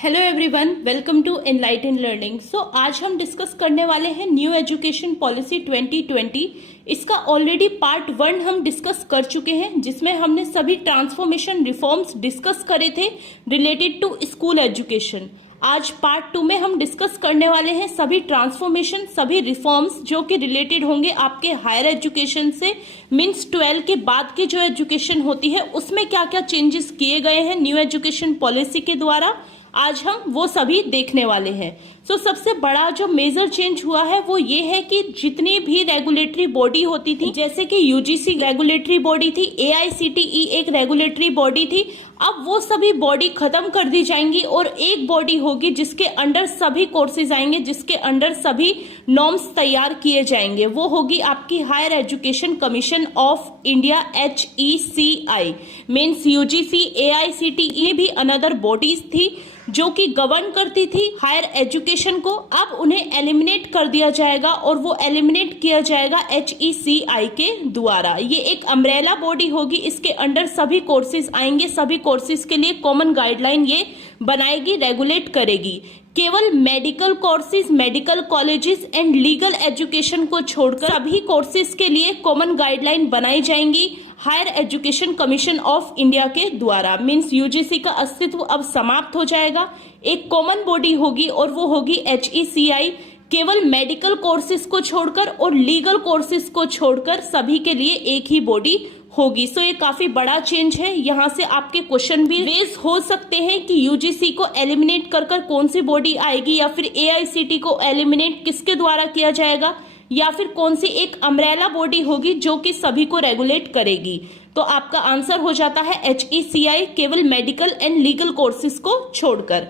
Hello everyone, welcome to enlighten learning. आज हम discuss करने वाले हैं न्यू एजुकेशन पॉलिसी 2020। इसका ऑलरेडी पार्ट 1 हम डिस्कस कर चुके हैं, जिसमें हमने सभी ट्रांसफॉर्मेशन रिफॉर्म्स डिस्कस करे थे रिलेटेड टू स्कूल एजुकेशन। आज पार्ट 2 में हम डिस्कस करने वाले हैं सभी ट्रांसफॉर्मेशन, सभी रिफॉर्म्स जो कि रिलेटेड होंगे आपके हायर एजुकेशन से, मीन्स 12 के बाद की जो एजुकेशन होती है उसमें क्या क्या चेंजेस किए गए हैं न्यू एजुकेशन पॉलिसी के द्वारा। आज हम वो सभी देखने वाले हैं। सबसे बड़ा जो मेजर चेंज हुआ है वो ये है कि जितनी भी रेगुलेटरी बॉडी होती थी, जैसे कि यूजीसी रेगुलेटरी बॉडी थी, एआईसीटीई एक रेगुलेटरी बॉडी थी, अब वो सभी बॉडी खत्म कर दी जाएंगी और एक बॉडी होगी जिसके अंडर सभी कोर्सेज आएंगे, जिसके अंडर सभी नॉर्म्स तैयार किए जाएंगे। वो होगी आपकी higher education commission of India, HECI। Means UGC, AICTE भी अनदर बॉडीज थी जो कि गवर्न करती थी हायर एजुकेशन को। अब उन्हें एलिमिनेट कर दिया जाएगा और वो एलिमिनेट किया जाएगा HECI के द्वारा। ये एक अम्ब्रेला बॉडी होगी, इसके अंडर सभी कोर्सेज आएंगे, सभी कोर्सेज के लिए कॉमन गाइडलाइन ये बनाएगी, रेगुलेट करेगी। केवल medical courses, medical colleges and legal education को छोड़कर सभी कोर्सेज के लिए कॉमन गाइडलाइन बनाई जाएंगी higher education commission of India के द्वारा। मीन्स यूजीसी का अस्तित्व अब समाप्त हो जाएगा, एक कॉमन बॉडी होगी और वो होगी HECI। केवल मेडिकल कोर्सेज को छोड़कर और लीगल कोर्सेज को छोड़कर सभी के लिए एक ही बॉडी होगी। ये काफी बड़ा चेंज है। यहाँ से आपके क्वेश्चन भी रेज हो सकते हैं कि यूजीसी को एलिमिनेट कर कौन सी बॉडी आएगी, या फिर एआईसीटी को एलिमिनेट किसके द्वारा किया जाएगा, या फिर कौन सी एक अम्ब्रेला बॉडी होगी जो कि सभी को रेगुलेट करेगी। तो आपका आंसर हो जाता है HECI, केवल मेडिकल एंड लीगल कोर्सेज को छोड़कर।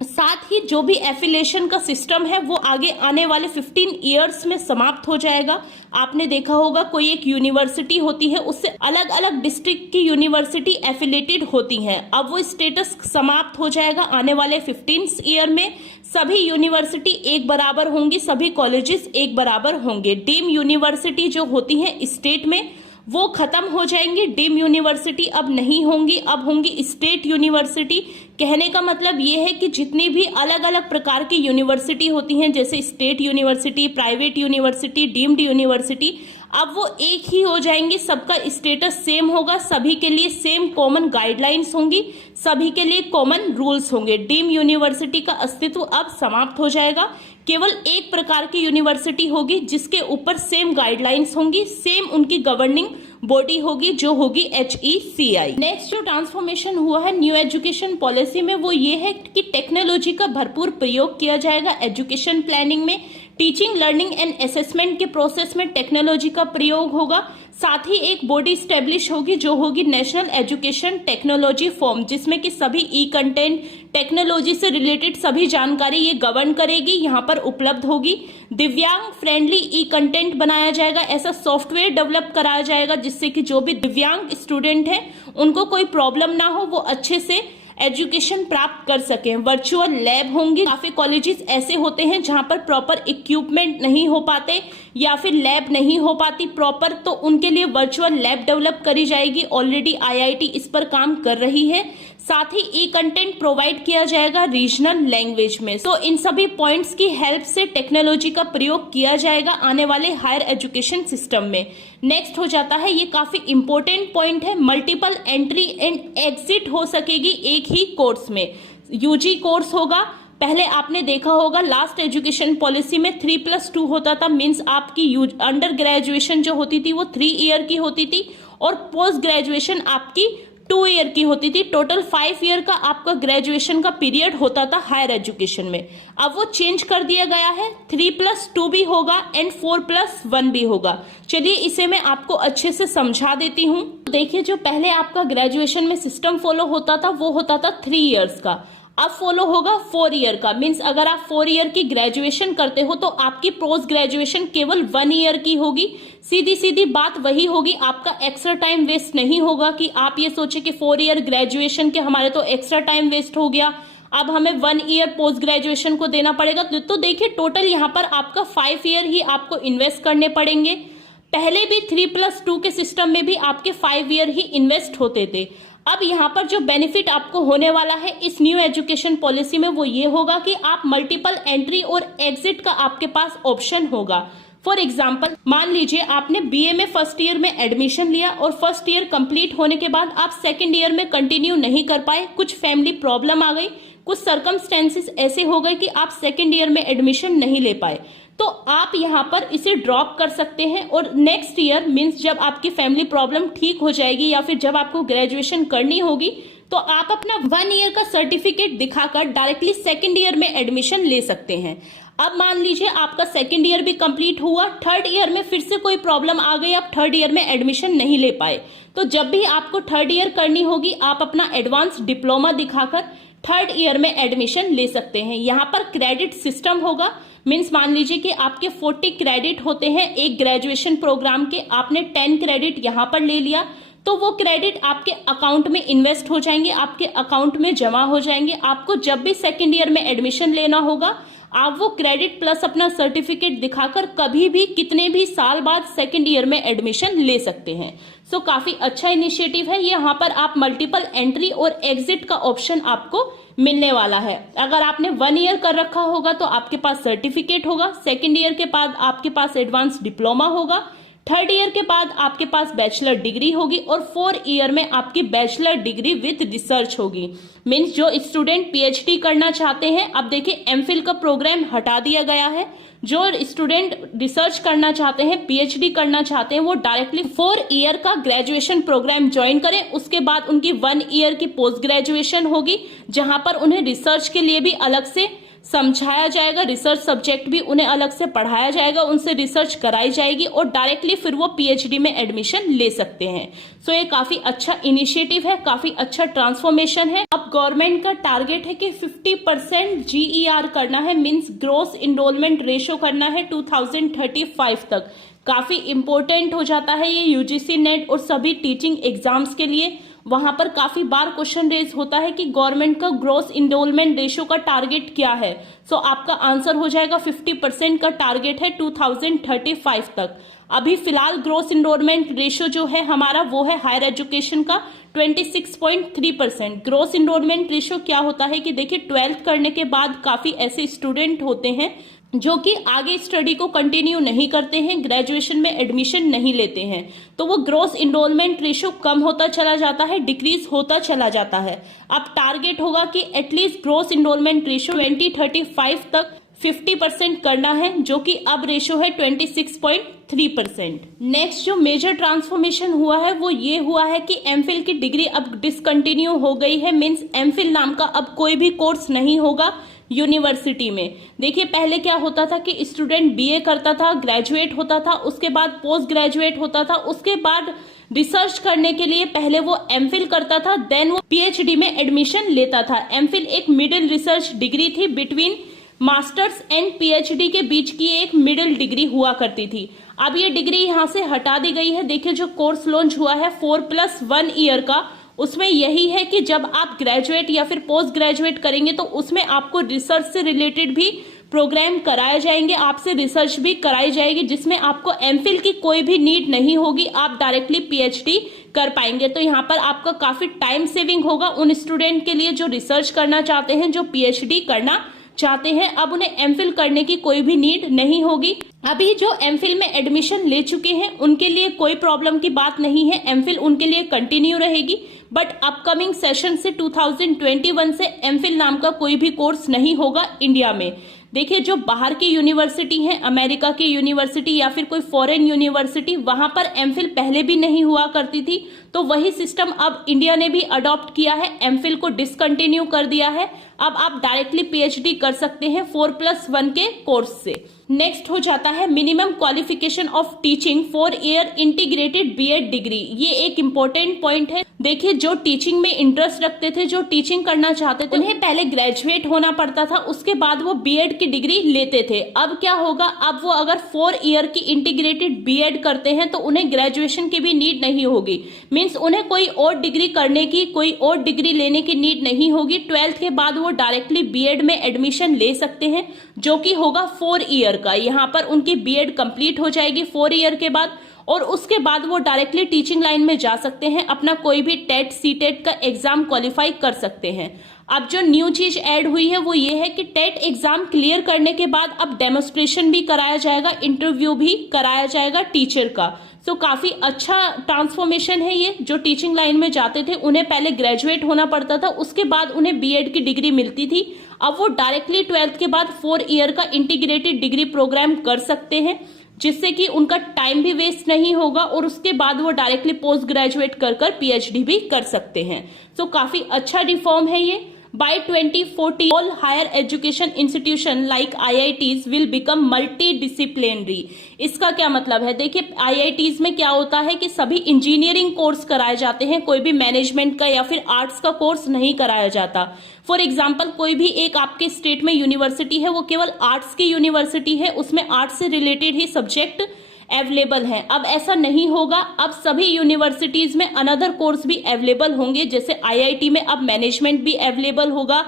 साथ ही जो भी एफिलिएशन का सिस्टम है वो आगे आने वाले 15 इयर्स में समाप्त हो जाएगा। आपने देखा होगा कोई एक यूनिवर्सिटी होती है, उससे अलग अलग डिस्ट्रिक्ट की यूनिवर्सिटी एफिलेटेड होती हैं। अब वो स्टेटस समाप्त हो जाएगा आने वाले 15 ईयर में। सभी यूनिवर्सिटी एक बराबर होंगी, सभी कॉलेजेस एक बराबर होंगे। डीम यूनिवर्सिटी जो होती है स्टेट में वो खत्म हो जाएंगी, डीम यूनिवर्सिटी अब नहीं होंगी, अब होंगी स्टेट यूनिवर्सिटी। कहने का मतलब ये है कि जितनी भी अलग अलग प्रकार की यूनिवर्सिटी होती हैं, जैसे state university, private university, deemed university, अब वो एक ही हो जाएंगी, सबका स्टेटस सेम होगा, सभी के लिए सेम कॉमन गाइडलाइंस होंगी, सभी के लिए कॉमन रूल्स होंगे। डीम यूनिवर्सिटी का अस्तित्व अब समाप्त हो जाएगा, केवल एक प्रकार की यूनिवर्सिटी होगी जिसके ऊपर सेम गाइडलाइंस होंगी, सेम उनकी गवर्निंग बॉडी होगी जो होगी HECI। नेक्स्ट जो ट्रांसफॉर्मेशन हुआ है न्यू एजुकेशन पॉलिसी में वो ये है कि टेक्नोलॉजी का भरपूर प्रयोग किया जाएगा एजुकेशन प्लानिंग में। टीचिंग, लर्निंग एंड असेसमेंट के प्रोसेस में टेक्नोलॉजी का प्रयोग होगा। साथ ही एक बॉडी स्टैब्लिश होगी जो होगी नेशनल एजुकेशन टेक्नोलॉजी फॉर्म, जिसमें कि सभी ई कंटेंट, टेक्नोलॉजी से रिलेटेड सभी जानकारी ये गवर्न करेगी, यहाँ पर उपलब्ध होगी। दिव्यांग फ्रेंडली ई कंटेंट बनाया जाएगा, ऐसा सॉफ्टवेयर डेवलप कराया जाएगा जिससे कि जो भी दिव्यांग स्टूडेंट हैं उनको कोई प्रॉब्लम ना हो, वो अच्छे से एजुकेशन प्राप्त कर सकें। वर्चुअल लैब होंगी। काफी कॉलेजेस ऐसे होते हैं जहां पर प्रॉपर इक्विपमेंट नहीं हो पाते या फिर लैब नहीं हो पाती प्रॉपर, तो उनके लिए वर्चुअल लैब डेवलप करी जाएगी। ऑलरेडी IIT इस पर काम कर रही है। साथ ही ई कंटेंट प्रोवाइड किया जाएगा रीजनल लैंग्वेज में। इन सभी पॉइंट्स की हेल्प से टेक्नोलॉजी का प्रयोग किया जाएगा आने वाले हायर एजुकेशन सिस्टम में। नेक्स्ट हो जाता है, ये काफी इंपॉर्टेंट पॉइंट है, मल्टीपल एंट्री एंड एग्जिट हो सकेगी एक ही कोर्स में। यूजी कोर्स होगा। पहले आपने देखा होगा लास्ट एजुकेशन पॉलिसी में 3+2 होता था, मीन्स आपकी अंडर ग्रेजुएशन जो होती थी वो 3 ईयर की होती थी और पोस्ट ग्रेजुएशन आपकी 2 ईयर की होती थी। टोटल 5 ईयर का आपका ग्रेजुएशन का पीरियड होता था हायर एजुकेशन में। अब वो चेंज कर दिया गया है, 3+2 भी होगा एंड 4+1 भी होगा। चलिए इसे मैं आपको अच्छे से समझा देती हूँ। देखिए, जो पहले आपका ग्रेजुएशन में सिस्टम फॉलो होता था वो होता था 3 इयर्स का, अब फॉलो होगा 4 ईयर का। मीन्स अगर आप 4 ईयर की ग्रेजुएशन करते हो तो आपकी पोस्ट ग्रेजुएशन केवल 1 ईयर की होगी। सीधी सीधी बात वही होगी, आपका एक्स्ट्रा टाइम वेस्ट नहीं होगा कि आप ये सोचे कि 4 ईयर ग्रेजुएशन के हमारे तो एक्स्ट्रा टाइम वेस्ट हो गया, अब हमें 1 ईयर पोस्ट ग्रेजुएशन को देना पड़ेगा। तो देखिए टोटल यहाँ पर आपका 5 ईयर ही आपको इन्वेस्ट करने पड़ेंगे। पहले भी 3+2 के सिस्टम में भी आपके 5 ईयर ही इन्वेस्ट होते थे। अब यहाँ पर जो बेनिफिट आपको होने वाला है इस न्यू एजुकेशन पॉलिसी में वो ये होगा कि आप मल्टीपल एंट्री और एग्जिट का आपके पास ऑप्शन होगा। फॉर एग्जाम्पल, मान लीजिए आपने बीए में फर्स्ट ईयर में एडमिशन लिया और फर्स्ट ईयर कंप्लीट होने के बाद आप सेकेंड ईयर में कंटिन्यू नहीं कर पाए, कुछ फैमिली प्रॉब्लम आ गई, कुछ सर्कमस्टेंसेस ऐसे हो गए कि आप सेकेंड ईयर में एडमिशन नहीं ले पाए, तो आप यहाँ पर इसे ड्रॉप कर सकते हैं और नेक्स्ट ईयर मीन्स जब आपकी फैमिली प्रॉब्लम ठीक हो जाएगी या फिर जब आपको ग्रेजुएशन करनी होगी तो आप अपना 1 ईयर का सर्टिफिकेट दिखाकर डायरेक्टली सेकेंड ईयर में एडमिशन ले सकते हैं। अब मान लीजिए आपका सेकेंड ईयर भी कंप्लीट हुआ, थर्ड ईयर में फिर से कोई प्रॉब्लम आ गई, आप थर्ड ईयर में एडमिशन नहीं ले पाए, तो जब भी आपको थर्ड ईयर करनी होगी आप अपना एडवांस डिप्लोमा दिखाकर थर्ड ईयर में एडमिशन ले सकते हैं। यहाँ पर क्रेडिट सिस्टम होगा, मीन्स मान लीजिए कि आपके 40 क्रेडिट होते हैं एक ग्रेजुएशन प्रोग्राम के, आपने 10 क्रेडिट यहाँ पर ले लिया तो वो क्रेडिट आपके अकाउंट में इन्वेस्ट हो जाएंगे, आपके अकाउंट में जमा हो जाएंगे। आपको जब भी सेकेंड ईयर में एडमिशन लेना होगा आप वो क्रेडिट प्लस अपना सर्टिफिकेट दिखाकर कभी भी कितने भी साल बाद सेकेंड ईयर में एडमिशन ले सकते हैं। सो काफी अच्छा इनिशिएटिव है। यहाँ पर आप मल्टीपल एंट्री और एग्जिट का ऑप्शन आपको मिलने वाला है। अगर आपने 1 ईयर कर रखा होगा तो आपके पास सर्टिफिकेट होगा, सेकेंड ईयर के बाद आपके पास एडवांस डिप्लोमा होगा, थर्ड ईयर के बाद आपके पास बैचलर डिग्री होगी और 4 ईयर में आपकी बैचलर डिग्री विद रिसर्च होगी। मीन्स जो स्टूडेंट पीएचडी करना चाहते हैं, अब देखिए एमफिल का प्रोग्राम हटा दिया गया है, जो स्टूडेंट रिसर्च करना चाहते हैं, पीएचडी करना चाहते हैं, वो डायरेक्टली 4 ईयर का ग्रेजुएशन प्रोग्राम ज्वाइन करें। उसके बाद उनकी 1 ईयर की पोस्ट ग्रेजुएशन होगी जहां पर उन्हें रिसर्च के लिए भी अलग से समझाया जाएगा, रिसर्च सब्जेक्ट भी उन्हें अलग से पढ़ाया जाएगा, उनसे रिसर्च कराई जाएगी और डायरेक्टली फिर वो पीएचडी में एडमिशन ले सकते हैं। सो ये काफी अच्छा इनिशिएटिव है, काफी अच्छा ट्रांसफॉर्मेशन है। अब गवर्नमेंट का टारगेट है कि 50% जीईआर करना है, मींस ग्रोस इनरोलमेंट रेशो करना है 2035 तक। काफी इंपॉर्टेंट हो जाता है ये यूजीसी नेट और सभी टीचिंग एग्जाम्स के लिए। वहां पर काफी बार क्वेश्चन रेज होता है कि गवर्नमेंट का ग्रोस इनरोलमेंट रेशियो का टारगेट क्या है। सो आपका आंसर हो जाएगा 50% का टारगेट है 2035 तक। अभी फिलहाल ग्रोस इनरोलमेंट रेशियो जो है हमारा वो है हायर एजुकेशन का 26.3%। ग्रोस इनरोलमेंट रेशियो क्या होता है कि देखिए 12th करने के बाद काफी ऐसे स्टूडेंट होते हैं जो कि आगे स्टडी को कंटिन्यू नहीं करते हैं, ग्रेजुएशन में एडमिशन नहीं लेते हैं, तो वो ग्रोस इनरोलमेंट रेशियो कम होता चला जाता है, डिक्रीज होता चला जाता है। अब टारगेट होगा कि एटलीस्ट ग्रोस इनरोलमेंट रेशियो 2035 तक 50% करना है, जो कि अब रेशियो है 26.3%। नेक्स्ट जो मेजर ट्रांसफॉर्मेशन हुआ है वो ये हुआ है कि एमफिल की डिग्री अब डिसकंटिन्यू हो गई है, मीन्स एमफिल नाम का अब कोई भी कोर्स नहीं होगा यूनिवर्सिटी में। देखिए पहले क्या होता था कि स्टूडेंट बीए करता था, ग्रेजुएट होता था, उसके बाद पोस्ट ग्रेजुएट होता था, उसके बाद रिसर्च करने के लिए पहले वो एमफिल करता था, देन वो पीएचडी में एडमिशन लेता था। एमफिल एक मिडिल रिसर्च डिग्री थी, बिटवीन मास्टर्स एंड पीएचडी के बीच की एक मिडिल डिग्री हुआ करती थी। अब ये डिग्री यहाँ से हटा दी गई है। देखिए जो कोर्स लॉन्च हुआ है 4+1 ईयर का, उसमें यही है कि जब आप ग्रेजुएट या फिर पोस्ट ग्रेजुएट करेंगे तो उसमें आपको रिसर्च से रिलेटेड भी प्रोग्राम कराए जाएंगे, आपसे रिसर्च भी कराई जाएगी, जिसमें आपको एमफिल की कोई भी नीड नहीं होगी, आप डायरेक्टली पीएचडी कर पाएंगे। तो यहाँ पर आपका काफी टाइम सेविंग होगा उन स्टूडेंट के लिए जो रिसर्च करना चाहते हैं, जो पीएचडी करना चाहते हैं। अब उन्हें एमफिल करने की कोई भी नीड नहीं होगी। अभी जो एमफिल में एडमिशन ले चुके हैं उनके लिए कोई प्रॉब्लम की बात नहीं है, एमफिल उनके लिए कंटिन्यू रहेगी। बट अपकमिंग सेशन से 2021 से एमफिल नाम का कोई भी कोर्स नहीं होगा इंडिया में। देखिए जो बाहर की यूनिवर्सिटी है, अमेरिका की यूनिवर्सिटी या फिर कोई फॉरेन यूनिवर्सिटी, वहां पर एमफिल पहले भी नहीं हुआ करती थी, तो वही सिस्टम अब इंडिया ने भी अडॉप्ट किया है, एमफिल को डिसकंटिन्यू कर दिया है। अब आप डायरेक्टली पीएचडी कर सकते हैं 4+1 के कोर्स से। नेक्स्ट हो जाता है minimum qualification of teaching 4 year integrated BEd degree. ये एक इम्पोर्टेंट पॉइंट है। देखिए जो टीचिंग में इंटरेस्ट रखते थे, जो टीचिंग करना चाहते थे, उन्हें पहले ग्रेजुएट होना पड़ता था, उसके बाद वो बीएड की डिग्री लेते थे। अब क्या होगा, अब वो अगर 4 ईयर की इंटीग्रेटेड बीएड करते हैं तो उन्हें ग्रेजुएशन की भी नीड नहीं होगी, मीन्स उन्हें कोई और डिग्री करने की, कोई और डिग्री लेने की नीड नहीं होगी। 12th के बाद वो डायरेक्टली बीएड में एडमिशन ले सकते हैं, जो कि होगा 4 ईयर का। यहाँ पर उनकी बीएड कंप्लीट हो जाएगी 4 ईयर के बाद, और उसके बाद वो डायरेक्टली टीचिंग लाइन में जा सकते हैं, अपना कोई भी टेट सीटेट का एग्जाम क्वालिफाई कर सकते हैं। अब जो न्यू चीज ऐड हुई है वो ये है कि टेट एग्जाम क्लियर करने के बाद अब डेमोन्स्ट्रेशन भी कराया जाएगा, इंटरव्यू भी कराया जाएगा टीचर का। सो काफी अच्छा ट्रांसफॉर्मेशन है ये। जो टीचिंग लाइन में जाते थे उन्हें पहले ग्रेजुएट होना पड़ता था, उसके बाद उन्हें बीएड की डिग्री मिलती थी। अब वो डायरेक्टली 12th के बाद 4 ईयर का इंटीग्रेटेड डिग्री प्रोग्राम कर सकते हैं, जिससे कि उनका टाइम भी वेस्ट नहीं होगा और उसके बाद वो डायरेक्टली पोस्ट ग्रेजुएट कर पीएचडी भी कर सकते हैं। सो काफी अच्छा रिफॉर्म है ये। By 2040, all higher education institution like IITs will become multidisciplinary। इसका क्या मतलब है? देखिए IITs में क्या होता है कि सभी इंजीनियरिंग कोर्स कराए जाते हैं, कोई भी मैनेजमेंट का या फिर आर्ट्स का कोर्स नहीं कराया जाता। फॉर एग्जाम्पल कोई भी एक आपके स्टेट में यूनिवर्सिटी है, वो केवल आर्ट्स की यूनिवर्सिटी है, उसमें आर्ट्स से रिलेटेड ही सब्जेक्ट अवेलेबल है। अब ऐसा नहीं होगा, अब सभी यूनिवर्सिटीज में अनदर कोर्स भी अवेलेबल होंगे। जैसे आईआईटी में अब मैनेजमेंट भी अवेलेबल होगा,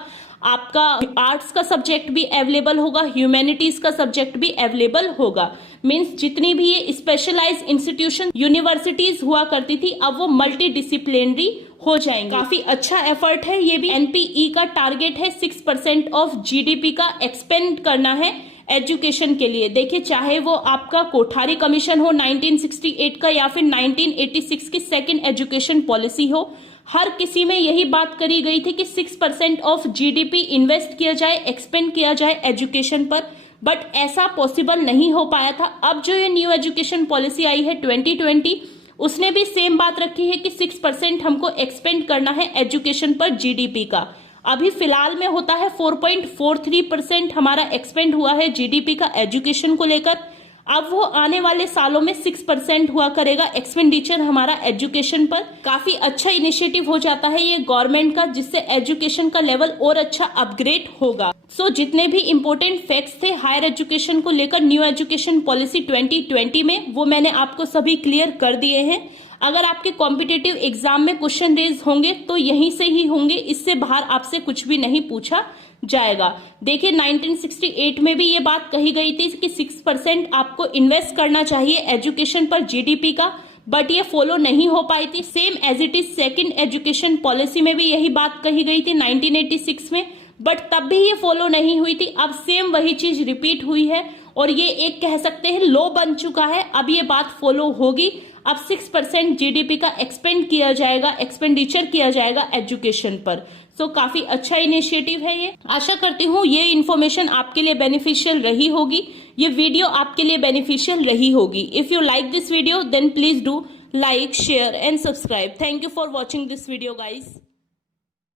आपका आर्ट्स का सब्जेक्ट भी अवेलेबल होगा, ह्यूमैनिटीज का सब्जेक्ट भी अवेलेबल होगा। मींस जितनी भी ये स्पेशलाइज इंस्टीट्यूशन यूनिवर्सिटीज हुआ करती थी अब वो मल्टी डिसिप्लिनरी हो जाएंगे। काफी अच्छा एफर्ट है ये भी। एनपीई का टारगेट है 6% ऑफ जीडीपी का एक्सपेंड करना है एजुकेशन के लिए। देखिए चाहे वो आपका कोठारी कमीशन हो 1968 का या फिर 1986 की सेकंड एजुकेशन पॉलिसी हो, हर किसी में यही बात करी गई थी कि 6% ऑफ जीडीपी इन्वेस्ट किया जाए, एक्सपेंड किया जाए एजुकेशन पर। बट ऐसा पॉसिबल नहीं हो पाया था। अब जो ये न्यू एजुकेशन पॉलिसी आई है 2020, उसने भी सेम बात रखी है कि 6% हमको एक्सपेंड करना है एजुकेशन पर जीडीपी का। अभी फिलहाल में होता है 4.43% हमारा एक्सपेंड हुआ है जीडीपी का एजुकेशन को लेकर। अब वो आने वाले सालों में 6% हुआ करेगा एक्सपेंडिचर हमारा एजुकेशन पर। काफी अच्छा इनिशिएटिव हो जाता है ये गवर्नमेंट का, जिससे एजुकेशन का लेवल और अच्छा अपग्रेड होगा। सो जितने भी इंपॉर्टेंट फैक्ट्स थे हायर एजुकेशन को लेकर न्यू एजुकेशन पॉलिसी 2020 में, वो मैंने आपको सभी क्लियर कर दिए हैं। अगर आपके कॉम्पिटिटिव एग्जाम में क्वेश्चन रेज होंगे तो यहीं से ही होंगे, इससे बाहर आपसे कुछ भी नहीं पूछा जाएगा। देखिए 1968 में भी ये बात कही गई थी कि 6% आपको इन्वेस्ट करना चाहिए एजुकेशन पर जीडीपी का, बट ये फॉलो नहीं हो पाई थी। Same as it is second education policy में भी यही बात कही गई थी 1986 में, बट तब भी ये फॉलो नहीं हुई थी। अब सेम वही चीज रिपीट हुई है और ये एक कह सकते हैं लो बन चुका है। अब ये बात फॉलो होगी। अब 6% जीडीपी का एक्सपेंड किया जाएगा, एक्सपेंडिचर किया जाएगा एजुकेशन पर। सो काफी अच्छा इनिशिएटिव है ये। आशा करती हूँ ये इन्फॉर्मेशन आपके लिए बेनिफिशियल रही होगी, ये वीडियो आपके लिए बेनिफिशियल रही होगी। If you like this video then please do like, share and subscribe. Thank you for watching this video guys.